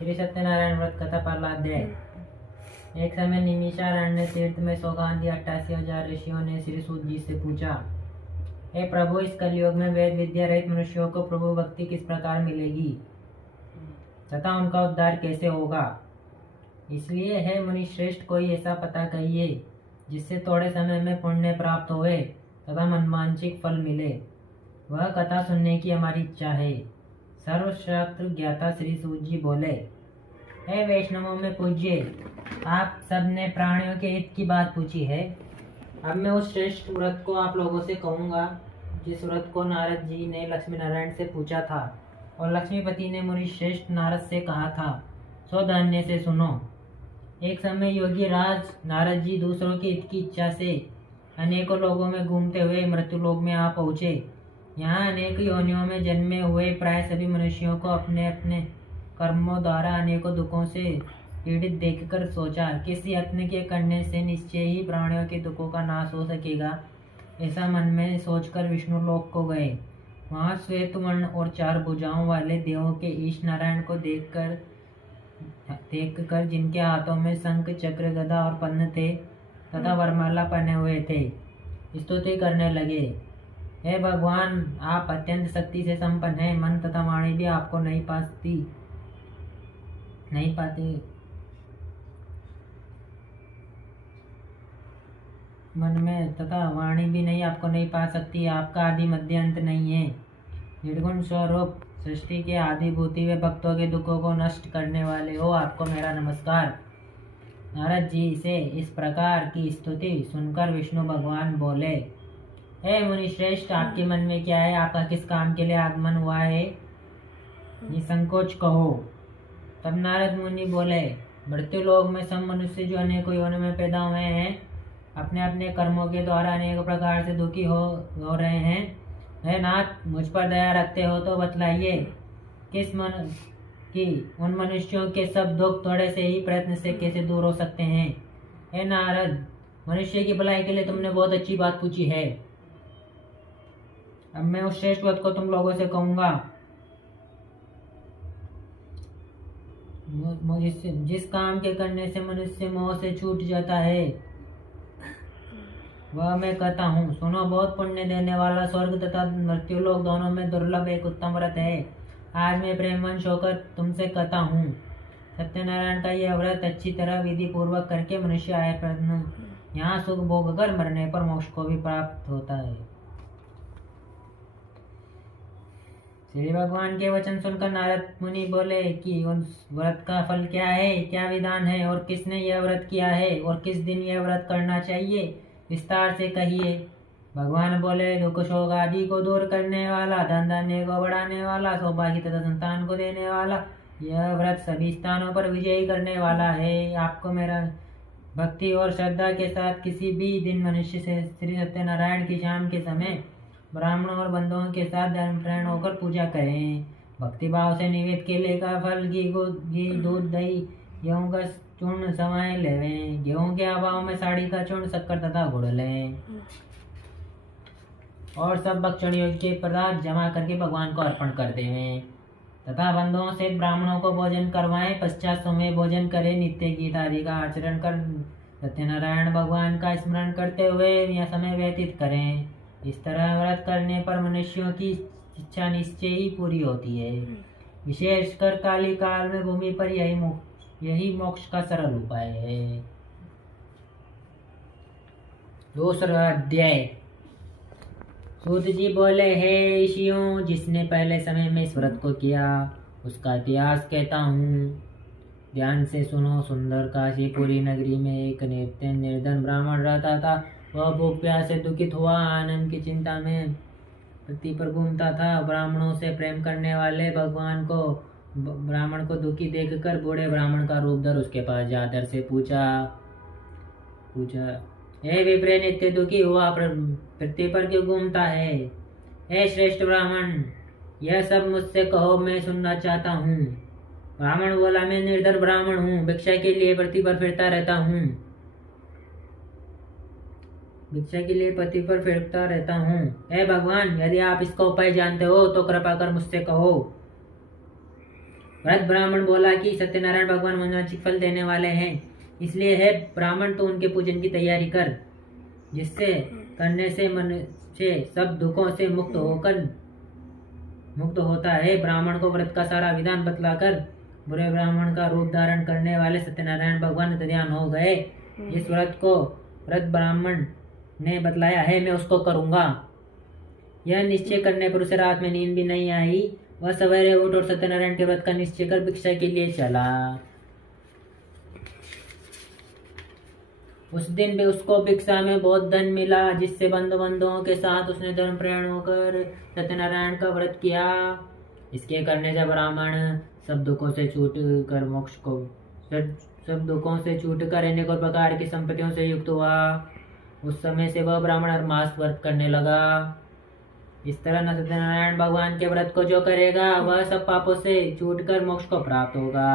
श्री सत्यनारायण व्रत कथा प्रहलाद्याय। एक समय निमिषारण्य तीर्थ में सौगांधी 88,000 ऋषियों ने श्री सूत जी से पूछा, हे प्रभु, इस कलयुग में वेद विद्या रहित मनुष्यों को प्रभु भक्ति किस प्रकार मिलेगी तथा उनका उद्धार कैसे होगा? इसलिए है मुनि श्रेष्ठ, कोई ऐसा पता कहिए जिससे थोड़े समय में पुण्य प्राप्त होए तथा मनवांछित फल मिले। वह कथा सुनने की हमारी इच्छा है। सर्वशास्त्र ज्ञाता श्री सूत जी बोले, हे वैष्णवों में पूज्य, आप सबने प्राणियों के हित की बात पूछी है। अब मैं उस श्रेष्ठ व्रत को आप लोगों से कहूँगा जिस व्रत को नारद जी ने लक्ष्मी नारायण से पूछा था और लक्ष्मीपति ने मुनि श्रेष्ठ नारद से कहा था। सो धन्य से सुनो। एक समय योगी राज नारद जी दूसरों के हित की इच्छा से अनेकों लोगों में घूमते हुए मृत्युलोक में आ पहुँचे। यहाँ अनेक योनियों में जन्मे हुए प्राय सभी मनुष्यों को अपने अपने कर्मों द्वारा अनेकों दुखों से पीड़ित देखकर सोचा, किस यत्न के करने से निश्चय ही प्राणियों के दुखों का नाश हो सकेगा। ऐसा मन में सोचकर विष्णु लोक को गए। वहाँ श्वेत वर्ण और 4 भुजाओं वाले देवों के ईश नारायण को देखकर जिनके हाथों में शंख चक्र गदा और पद्म थे तथा वरमाला पहने हुए थे, स्तुति करने लगे। हे भगवान, आप अत्यंत शक्ति से संपन्न हैं। मन तथा वाणी भी आपको नहीं पाती। मन में तथा वाणी भी नहीं आपको नहीं पा सकती। आपका आदि मध्य अंत नहीं है। निर्गुण स्वरूप सृष्टि के आदिभूति व भक्तों के दुखों को नष्ट करने वाले हो, आपको मेरा नमस्कार। नारद जी से इस प्रकार की स्तुति सुनकर विष्णु भगवान बोले, हे मुनि श्रेष्ठ, आपके मन में क्या है? आपका किस काम के लिए आगमन हुआ है? निसंकोच कहो। तब नारद मुनि बोले, मृत्यु लोक में सब मनुष्य जो अनेकों योनि में पैदा हुए हैं, अपने अपने कर्मों के द्वारा अनेक प्रकार से दुखी हो रहे हैं। हे नाथ, मुझ पर दया रखते हो तो बतलाइए कि उन मनुष्यों के सब दुख थोड़े से ही प्रयत्न से कैसे दूर हो सकते हैं। हे नारद, मनुष्य की भलाई के लिए तुमने बहुत अच्छी बात पूछी है। अब मैं उस श्रेष्ठ व्रत को तुम लोगों से कहूंगा जिस काम के करने से मनुष्य मोह से छूट जाता है, वह मैं कहता हूँ। सुनो, बहुत पुण्य देने वाला स्वर्ग तथा मृत्युलोक दोनों में दुर्लभ एक उत्तम व्रत है। आज मैं प्रेमवंश होकर तुमसे कहता हूँ। सत्यनारायण का यह व्रत अच्छी तरह विधि पूर्वक करके मनुष्य आए प्रश्न यहाँ सुख भोग कर मरने पर मोक्ष को भी प्राप्त होता है। श्री भगवान के वचन सुनकर नारद मुनि बोले कि उस व्रत का फल क्या है, क्या विधान है और किसने यह व्रत किया है और किस दिन यह व्रत करना चाहिए, विस्तार से कहिए। भगवान बोले, दुख शोक आदि को दूर करने वाला, धन धान्य को बढ़ाने वाला, सौभाग्य तथा संतान को देने वाला, यह व्रत सभी स्थानों पर विजयी करने वाला है। आपको मेरा भक्ति और श्रद्धा के साथ किसी भी दिन मनुष्य से श्री सत्यनारायण की शाम के समय ब्राह्मणों और बंधुओं के साथ धर्मपरायण होकर पूजा करें। भक्ति भाव से निवेद केले का फल, घी दूध दही गेहूं का चूर्ण सवाएं लेवें। गेहूं के अभाव में साड़ी का चूर्ण, शक्कर तथा गुड़ लें और सब भक्षण योग्य पदार्थ जमा करके भगवान को अर्पण कर देवें तथा बंधुओं से ब्राह्मणों को भोजन करवाएं। पश्चात समय भोजन करें। नित्य गीत आदि का आचरण कर सत्यनारायण भगवान का स्मरण करते हुए यह समय व्यतीत करें। इस तरह व्रत करने पर मनुष्यों की इच्छा निश्चय ही पूरी होती है। विशेषकर काली काल में भूमि पर यही मोक्ष का सरल उपाय है। दूसरा अध्याय। सूत जी बोले, हे ऋषियों, जिसने पहले समय में इस व्रत को किया उसका इतिहास कहता हूँ। ध्यान से सुनो। सुंदर काशीपुरी नगरी में एक नित्य निर्धन ब्राह्मण रहता था। वह भूख प्यास से दुखित हुआ आनंद की चिंता में पृथ्वी पर घूमता था। ब्राह्मणों से प्रेम करने वाले ब्राह्मण को दुखी देखकर बूढ़े ब्राह्मण का रूप धर उसके पास आदर से पूछा, हे विप्र, नित्य दुखी हुआ पृथ्वी पर क्यों घूमता है? हे श्रेष्ठ ब्राह्मण, यह सब मुझसे कहो, मैं सुनना चाहता हूँ। ब्राह्मण बोला, मैं निर्धन ब्राह्मण हूँ, भिक्षा के लिए पृथ्वी पर फिरता रहता हूँ। हे भगवान, यदि आप इसका उपाय जानते हो तो कृपा कर मुझसे कहो। वृद्ध ब्राह्मण बोला कि सत्यनारायण भगवान मनोवांछित फल देने वाले हैं, इसलिए है ब्राह्मण तो उनके पूजन की तैयारी कर, जिससे करने से मनुष्य सब दुखों से मुक्त होता है। ब्राह्मण को व्रत का सारा विधान बतलाकर बुरे ब्राह्मण का रूप धारण करने वाले सत्यनारायण भगवान ध्यान हो गए। जिस व्रत को वृद्ध ब्राह्मण ने बतलाया है मैं उसको करूंगा। यह निश्चय करने पर उसे रात में नींद भी नहीं आई। वह सवेरे उठ और सत्यनारायण के व्रत का निश्चय कर भिक्षा के लिए चला। उस दिन भी उसको भिक्षा में बहुत धन मिला, जिससे बंधुओं के साथ उसने धर्मपरायण होकर सत्यनारायण का व्रत किया। इसके करने से ब्राह्मण सब दुखों से छूट कर अनेक प्रकार की संपत्तियों से युक्त हुआ। उस समय से वह ब्राह्मण हर मास व्रत करने लगा। इस तरह न सत्यनारायण भगवान के व्रत को जो करेगा वह सब पापों से छूटकर मोक्ष को प्राप्त होगा।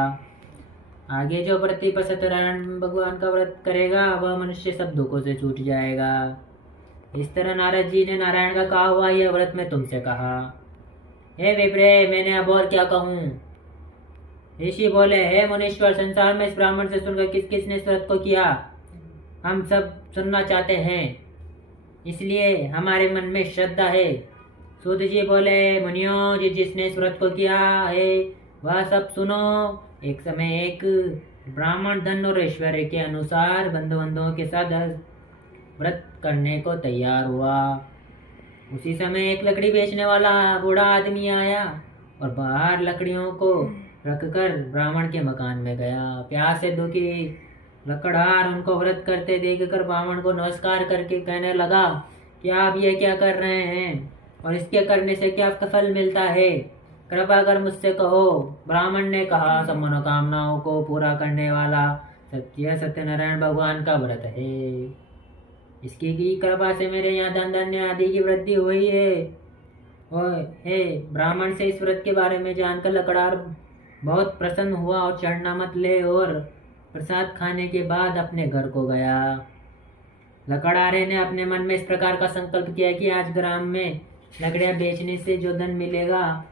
आगे जो प्रति पर सत्यनारायण भगवान का व्रत करेगा वह मनुष्य सब दुखों से छूट जाएगा। इस तरह नारद जी ने नारायण का कहा हुआ यह व्रत मैं तुमसे कहा। हे विप्रे, मैंने अब और क्या कहूँ। ऋषि बोले, हे मुनीश्वर, संसार में इस ब्राह्मण से सुनकर किस किसने इस व्रत को किया, हम सब सुनना चाहते हैं, इसलिए हमारे मन में श्रद्धा है। सूत जी बोले, मुनियों, जिसने इस व्रत को किया है वह सब सुनो। एक समय एक ब्राह्मण धन और ऐश्वर्य के अनुसार बंधुओं के साथ व्रत करने को तैयार हुआ। उसी समय एक लकड़ी बेचने वाला बूढ़ा आदमी आया और बाहर लकड़ियों को रखकर ब्राह्मण के मकान में गया। प्यास से दुखी लकड़हार उनको व्रत करते देखकर ब्राह्मण को नमस्कार करके कहने लगा कि आप ये क्या कर रहे हैं और इसके करने से क्या फल मिलता है, कृपा कर मुझसे कहो। ब्राह्मण ने कहा, सब मनोकामनाओं को पूरा करने वाला सत्यनारायण भगवान का व्रत है। इसकी कृपा से मेरे यहाँ धन धान्य आदि की वृद्धि हुई है। और हे ब्राह्मण से इस व्रत के बारे में जानकर लकड़हार बहुत प्रसन्न हुआ और चढ़ना मत ले और प्रसाद खाने के बाद अपने घर को गया। लकड़हारे ने अपने मन में इस प्रकार का संकल्प किया कि आज ग्राम में लकड़ियां बेचने से जो धन मिलेगा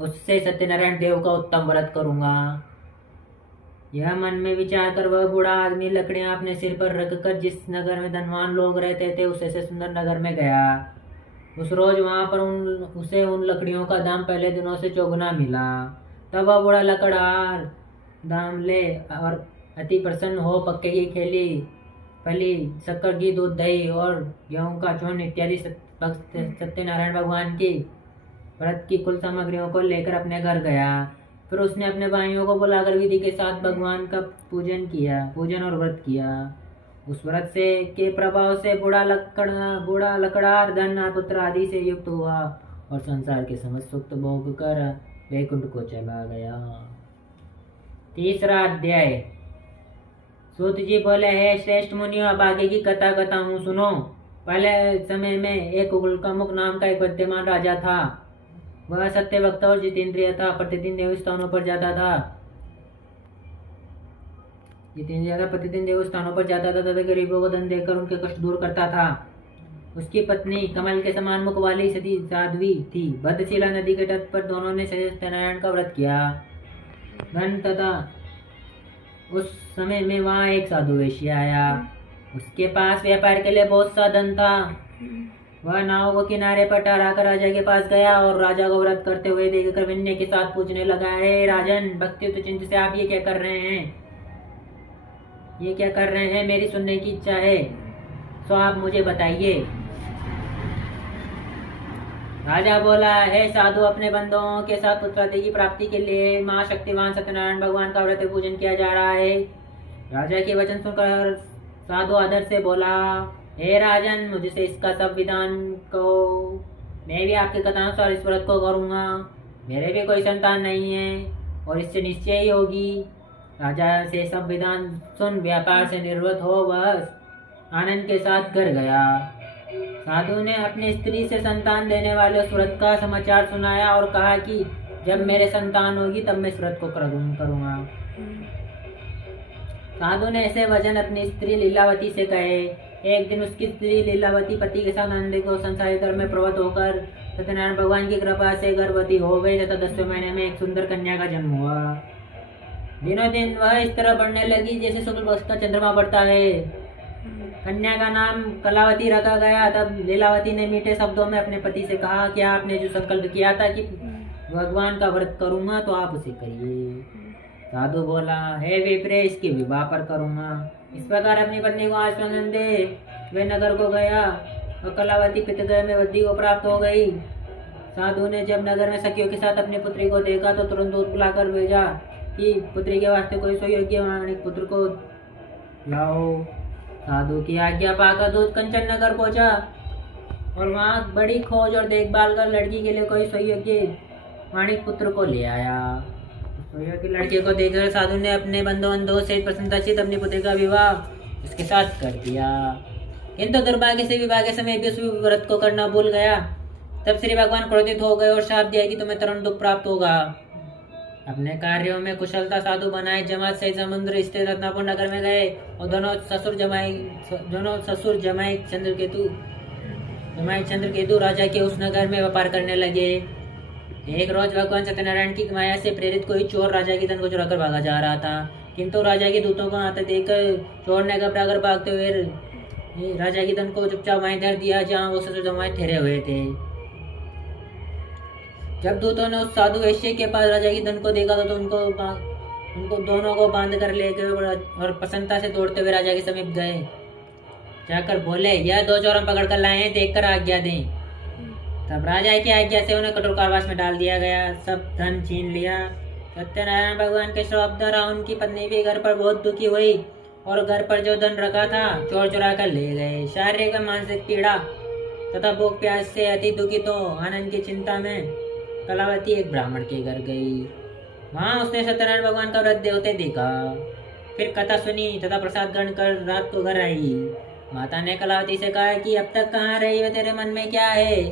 उससे सत्यनारायण देव का उत्तम व्रत करूंगा। यह मन में विचार कर वह बूढ़ा आदमी लकड़ियां अपने सिर पर रखकर जिस नगर में धनवान लोग रहते थे उसे से सुंदर नगर में गया। उस रोज वहां पर उसे उन लकड़ियों का दाम पहले दिनों से चौगुना मिला। तब वह बूढ़ा लकड़हार दाम ले और अति प्रसन्न हो पक्के की खेली, फली, शक्कर, घी, दूध, दही और गेहूं का चूर्ण इत्यादि सत्यनारायण भगवान की व्रत की कुल सामग्रियों को लेकर अपने घर गया। फिर उसने अपने भाइयों को बुलाकर विधि के साथ भगवान का पूजन और व्रत किया। उस व्रत से के प्रभाव से बूढ़ा लकड़हार धन पुत्र आदि से युक्त हुआ और संसार के समस्त सुख भोग कर वैकुंठ को चला गया। तीसरा अध्याय। सूत जी बोले, हे श्रेष्ठ मुनियों, अब आगे की कथा कहता सुनो। पहले समय में एक उल्कामुख नाम का एक विद्यमान राजा था। वह सत्य वक्ता और जितेंद्रिय था। प्रतिदिन देव स्थानों पर जाता था तथा गरीबों को धन देकर उनके कष्ट दूर करता था। उसकी पत्नी कमल के समान मुख वाली सती साध्वी थी। भद्रशिला नदी के तट पर दोनों ने सत्यनारायण का व्रत किया। धन तथा उस समय में वहाँ एक साधु वैश्य आया। उसके पास व्यापार के लिए बहुत सा धन था। वह नाव को किनारे पर ठहराकर राजा के पास गया और राजा को व्रत करते हुए देखकर विनय के साथ पूछने लगा, हे राजन, भक्ति तो चिंत से आप ये क्या कर रहे हैं, मेरी सुनने की इच्छा है, तो आप मुझे बताइए। राजा बोला, हे साधु, अपने बंधुओं के साथ पुत्रादि की प्राप्ति के लिए मां शक्तिवान सत्यनारायण भगवान का व्रत पूजन किया जा रहा है। राजा के वचन सुनकर साधु आदर से बोला, हे राजन, मुझसे इसका सब विधान कहो। मैं भी आपके कथानुसार इस व्रत को करूंगा। मेरे भी कोई संतान नहीं है और इससे निश्चय ही होगी। राजा से सब विधान सुन व्यापार से निर्वृत्त हो वह आनंद के साथ घर गया। साधु ने अपनी स्त्री से संतान देने वाले उस व्रत का समाचार सुनाया और कहा कि जब मेरे संतान होगी तब मैं इस व्रत को करूंगा। साधु ने ऐसे वचन अपनी स्त्री लीलावती से कहे। एक दिन उसकी स्त्री लीलावती पति के साथ आनंद को संसारी धर्म में प्रवृत्त होकर सत्यनारायण भगवान की कृपा से गर्भवती हो गई तथा 10वें महीने में एक सुंदर कन्या का जन्म हुआ। दिनों दिन वह इस तरह बढ़ने लगी जैसे शुक्ल पक्ष का चंद्रमा बढ़ता है। कन्या का नाम कलावती रखा गया। तब लीलावती ने मीठे शब्दों में अपने पति से कहा कि आपने जो संकल्प किया था कि भगवान का व्रत करूंगा तो आप उसे करिए। साधु बोला, हे विप्रे, इसके विवाह पर करूंगा। इस प्रकार अपनी पत्नी को आश्वासन दे वे नगर को गया और कलावती पितृगृह में वृद्धि को प्राप्त हो गई। साधु ने जब नगर में सखियों के साथ अपनी पुत्री को देखा तो तुरंत दूत बुलाकर भेजा कि पुत्री के वास्ते कोई सुयोग्य माणिक पुत्र को लाओ। साधु की आज्ञा पाकर दूत कंचन नगर पहुंचा और वहां बड़ी खोज और देखभाल कर लड़की के लिए कोई सुयोग्य माणिक पुत्र को ले आया। सुयोग्य लड़के को देखकर साधु ने अपने बंधुओं से प्रसन्नताचित अपनी पुत्री का विवाह उसके साथ कर दिया। किंतु दुर्भाग्य से विवाह के समय भी उस व्रत को करना भूल गया। तब श्री भगवान क्रोधित हो गए और शाप दिया कि तुम्हें तुरंत दुख प्राप्त होगा। अपने कार्यों में कुशलता साधु बनाए जमात से समुद्र स्थित रत्नापुर नगर में गए और दोनों ससुर जमाई चंद्रकेतु राजा के उस नगर में व्यापार करने लगे। एक रोज भगवान सत्यनारायण की माया से प्रेरित कोई चोर राजा की धन को चुराकर भागा जा रहा था, किंतु राजा के दूतों को आते देखकर चोर ने घबराकर भागते हुए राजा की धन को चुपचाप वहीं धर दिया जहाँ वो ससुर जमाई ठहरे हुए थे। जब दूतों ने उस साधु वैश्य के पास राजा की धन को देखा तो उनको दोनों को बांध कर ले गए और प्रसन्नता से दौड़ते हुए राजा के समीप गए। जाकर बोले, यह 2 चोरों पकड़ कर लाए हैं, देखकर आज्ञा दें। तब राजा की आज्ञा से उन्हें कठोर कारावास में डाल दिया गया। सब धन छीन लिया। सत्यनारायण भगवान के श्राप द्वारा उनकी पत्नी भी घर पर बहुत दुखी हुई और घर पर जो धन रखा था चोर चुरा कर ले गए। शारीरिक और मानसिक पीड़ा तथा भूख प्यास से अति दुखित हो आनंद की चिंता में कलावती एक ब्राह्मण के घर गई। वहां उसने सत्यनारायण भगवान का व्रत देवते देखा, फिर कथा सुनी तथा प्रसाद ग्रहण कर रात को घर आई। माता ने कलावती से कहा कि अब तक कहाँ रही है, तेरे मन में क्या है?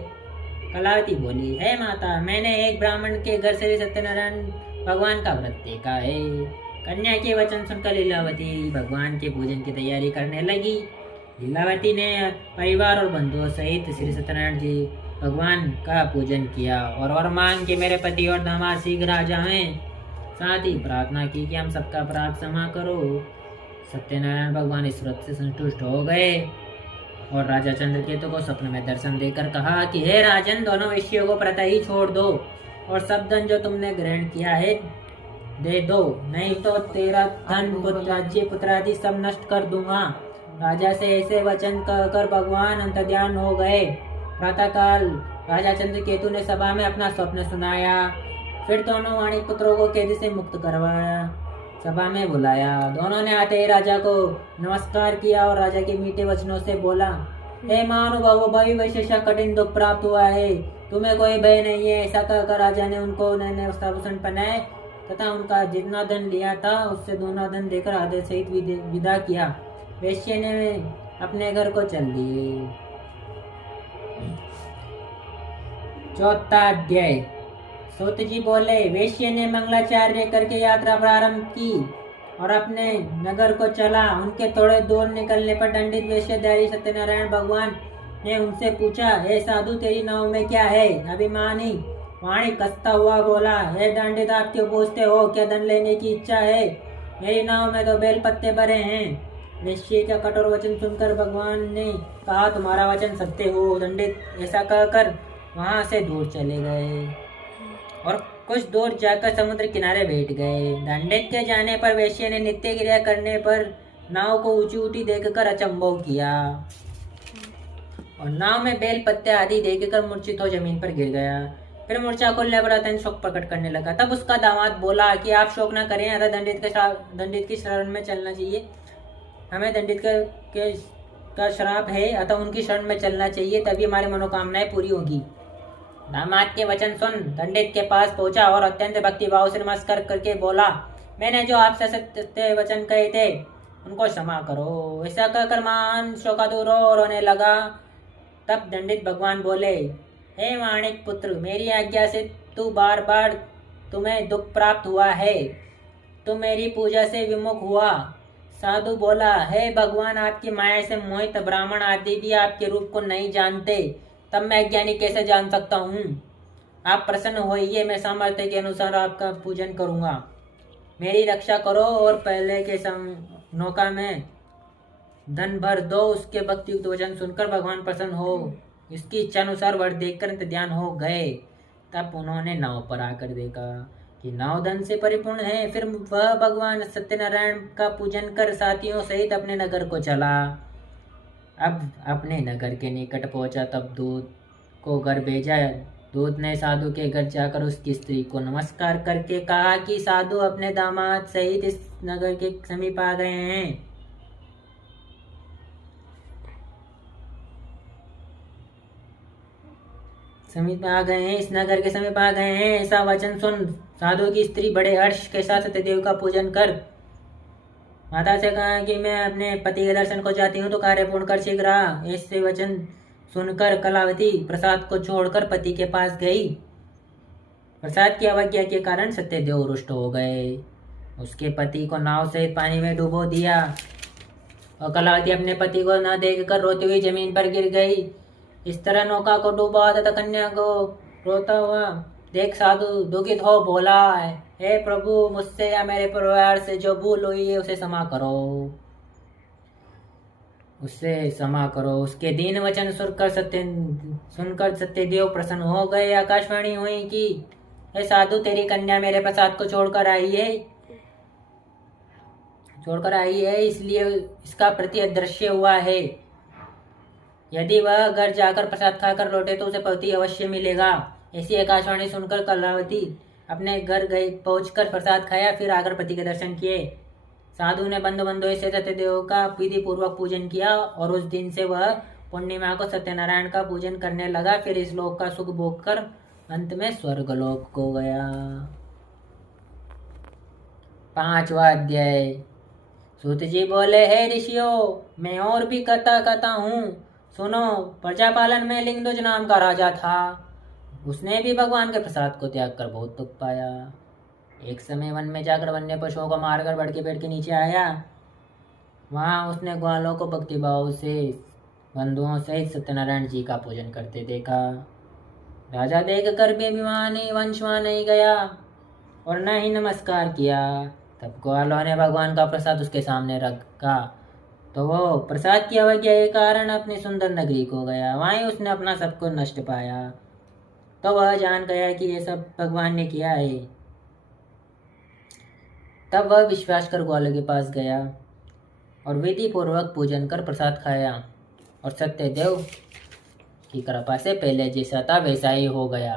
कलावती बोली, है माता, मैंने एक ब्राह्मण के घर से सत्यनारायण भगवान का व्रत देखा है। कन्या के वचन सुनकर लीलावती भगवान के पूजन की तैयारी करने लगी। लीलावती ने परिवार और बंधुओं सहित श्री सत्यनारायण जी भगवान का पूजन किया और वर मांग के मेरे पति और दामाद शीघ्र आ जाएं। साथ ही प्रार्थना की कि हम सबका अपराध क्षमा करो। सत्यनारायण भगवान इस व्रत से संतुष्ट हो गए और राजा चंद्रकेतु को स्वप्न में दर्शन देकर कहा कि हे राजन, दोनों वैश्यों को प्रथा ही छोड़ दो और सब धन जो तुमने ग्रहण किया है दे दो, नहीं तो तेरा धन राज्य पुत्र आदि सब नष्ट कर दूंगा। राजा से ऐसे वचन कहकर भगवान अंतर्ध्यान हो गए। प्रातःकाल राजा चंद्रकेतु ने सभा में अपना स्वप्न सुनाया। फिर दोनों वाणिक पुत्रों को कैद से मुक्त करवाया, सभा में बुलाया। दोनों ने आते ही राजा को नमस्कार किया और राजा के मीठे वचनों से बोला, हे महानुभाव, भविष्य कठिन दुख प्राप्त हुआ है, तुम्हें कोई भय नहीं है। ऐसा कहकर राजा ने उनको नए नए वस्त्राभूषण पहनाए तथा उनका जितना धन लिया था उससे दोना धन देकर आदर सहित विदा किया। वैश्य ने अपने घर को चल दिए। 4वां अध्याय। सूत जी बोले, वैश्य ने मंगलाचार्य करके यात्रा प्रारंभ की और अपने नगर को चला। उनके थोड़े दूर निकलने पर दंडित वेशधारी सत्यनारायण भगवान ने उनसे पूछा, हे साधु, तेरी नाव में क्या है? अभिमानी वाणी कसता हुआ बोला, हे दंडित, आप क्यों पूछते हो? क्या धन लेने की इच्छा है? मेरी नाव में तो बेल पत्ते भरे हैं। वैश्य का कठोर वचन सुनकर भगवान ने कहा, तुम्हारा वचन सत्य हो। दंडित ऐसा कहकर वहां से दूर चले गए और कुछ दूर जाकर समुद्र किनारे बैठ गए। दंडित के जाने पर वैश्य ने नित्य क्रिया करने पर नाव को ऊंची ऊंची देखकर अचंभव किया और नाव में बेल पत्ते आदि देखकर मूर्छित हो जमीन पर गिर गया। फिर मूर्छा खोलने पर अत्यंत शोक प्रकट करने लगा। तब उसका दामाद बोला कि आप शोक न करें, अतः दंडित की शरण में चलना चाहिए। हमें दंडित का श्राप है, अतः उनकी शरण में चलना चाहिए, तभी हमारी मनोकामनाएं पूरी होगी। दामाद के वचन सुन दंडित के पास पहुंचा और अत्यंत भक्तिभाव से नमस्कार करके बोला, मैंने जो आपसे सत्य वचन कहे थे उनको क्षमा करो। ऐसा कहकर महान शोकातुर रोने लगा। तब दंडित भगवान बोले, हे वाणिक पुत्र, मेरी आज्ञा से तू बार बार तुम्हें दुख प्राप्त हुआ है, तुम मेरी पूजा से विमुख हुआ। साधु बोला, हे भगवान, आपकी माया से मोहित ब्राह्मण आदि भी आपके रूप को नहीं जानते। तब मैं ज्ञानी कैसे जान सकता हूँ? आप प्रसन्न होइए, मैं सामर्थ्य के अनुसार आपका पूजन करूँगा। मेरी रक्षा करो और पहले के नौका में धन भर दो। उसके भक्ति युक्त वचन सुनकर भगवान प्रसन्न हो, इसकी इच्छा अनुसार वर देखकर ध्यान हो गए। तब उन्होंने नाव पर आकर देखा कि नाव धन से परिपूर्ण है। फिर वह भगवान सत्यनारायण का पूजन कर साथियों सहित अपने नगर को चला। अब अपने नगर के निकट पहुंचा, तब दूत को घर भेजा। दूत ने साधु के घर जाकर उसकी स्त्री को नमस्कार करके कहा कि साधु अपने दामाद सहित इस नगर के समीप आ गए हैं। इस नगर के समीप आ गए हैं। ऐसा वचन सुन साधु की स्त्री बड़े हर्ष के साथ सत्यदेव का पूजन कर माता से कहा कि मैं अपने पति के दर्शन को जाती हूँ, तो कार्य पूर्ण कर शीघ्र आ। ऐसे वचन सुनकर कलावती प्रसाद को छोड़कर पति के पास गई। प्रसाद की अवज्ञा के कारण सत्यदेव रुष्ट हो गए। उसके पति को नाव सहित पानी में डुबो दिया और कलावती अपने पति को न देखकर रोती हुई जमीन पर गिर गई। इस तरह नौका को डूबा तथा कन्या को रोता हुआ देख साधु दुखित हो बोला, हे प्रभु, मुझसे या मेरे परिवार से जो भूल हुई है उसे क्षमा करो। उसके दीन वचन सुनकर सत्यदेव प्रसन्न हो गए। आकाशवाणी हुई कि हे साधु, तेरी कन्या मेरे प्रसाद को छोड़कर आई है, इसलिए इसका प्रति अदृश्य हुआ है। यदि वह घर जाकर प्रसाद खाकर लौटे तो उसे पति अवश्य मिलेगा। ऐसी आकाशवाणी सुनकर कलावती अपने घर गई। पहुंचकर प्रसाद खाया, फिर आकर पति के दर्शन किए। साधु ने बंधु से सत्यदेव का विधि पूर्वक पूजन किया और उस दिन से वह पूर्णिमा को सत्यनारायण का पूजन करने लगा। फिर इस लोक का सुख भोग कर अंत में स्वर्गलोक को गया। 5वां अध्याय। सूत जी बोले, हे ऋषियों, मैं और भी कथा कहता हूँ, सुनो। प्रजापालन में लिंगदुज नाम का राजा था। उसने भी भगवान के प्रसाद को त्याग कर बहुत दुख पाया। एक समय वन में जाकर वन्य पशुओं को मारकर बड़ के पेड़ के नीचे आया। वहां उसने ग्वालों को भक्तिभाव से बंधुओं सहित सत्यनारायण जी का पूजन करते देखा। राजा देख कर भी अभिमानी वंशवा नहीं गया और न ही नमस्कार किया। तब ग्वालों ने भगवान का प्रसाद उसके सामने रखा तो वो प्रसाद की अवज्ञा के कारण अपनी सुंदर नगरी को गया। वहीं उसने अपना सब कुछ नष्ट पाया। तो वह जान गया कि ये सब भगवान ने किया है। तब वह विश्वास कर ग्वालों के पास गया और विधि पूर्वक पूजन कर प्रसाद खाया और सत्यदेव की कृपा से पहले जैसा था वैसा ही हो गया।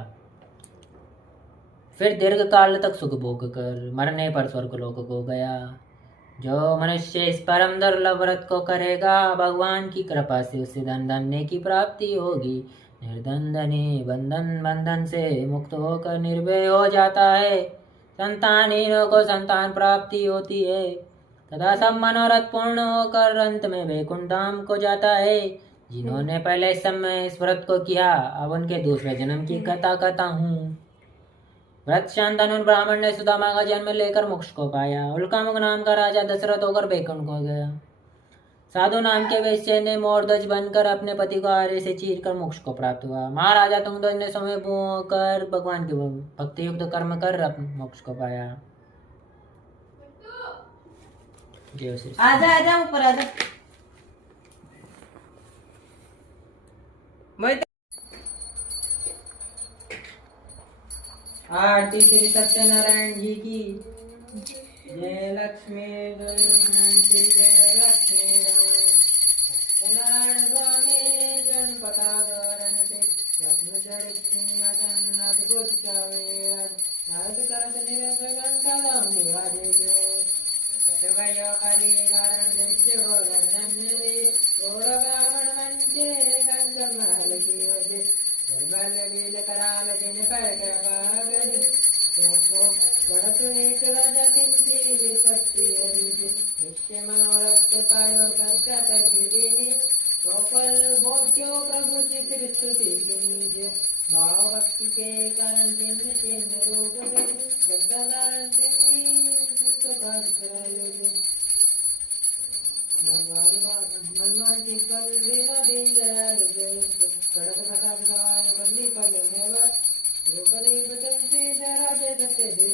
फिर दीर्घ काल तक सुख भोग कर मरने पर स्वर्गलोक को गया। जो मनुष्य इस परम दुर्लभ व्रत को करेगा, भगवान की कृपा से उसे धन धन्य की प्राप्ति होगी। निर्धन धनी बंधन से मुक्त होकर निर्भय हो जाता है। संतानहीनों को संतान प्राप्ति होती है तथा सब मनोरथ पूर्ण होकर अंत में वैकुंठ धाम को जाता है। जिन्होंने पहले समय इस व्रत को किया, अब उनके दूसरे जन्म की कथा कहता हूँ। व्रत शांतनु ब्राह्मण ने सुदामा का जन्म लेकर मोक्ष को पाया। उल्कामुख नाम का राजा दशरथ होकर वैकुंठ को गया। साधु नाम के वैश्य ने मोरध्वज बनकर अपने पति को आरे से चीर कर मोक्ष को प्राप्त हुआ। महाराजा तुंगध्वज ने समय कर भगवान के भक्ति युक्त कर्म कर मोक्ष को पाया। आजा ऊपर आजा। आरती श्री सत्यनारायण जी की जय। लक्ष्मी श्री जय लक्ष्मी सत्यनारायण स्वामी जन पताधरण से रत्न जड़ अद्भुत चावेर भारत करत घंटा दाम निवाजे जय भयो काली कारण देव गर्जन गोर ब्राह्मण वंचे गंज महल जीव बल लील कराल जिन पर कृपागरी गणत एक राजा चिंती विपत्ति नित्य मनोरथ पायो सद्गत गिरिनी गोपाल भोग्यो प्रभु जी फिर स्तुति कीज भाव भक्ति के कारण चिन्ह चिन्ह रूप गद्दारण चिन्ह काज करायो भगवान मनमान की फल बिना दिन दयाल कड़क प्रसाद गवाय करनी पड़े मेवा यो करी बचंती जरा दे सत्य दे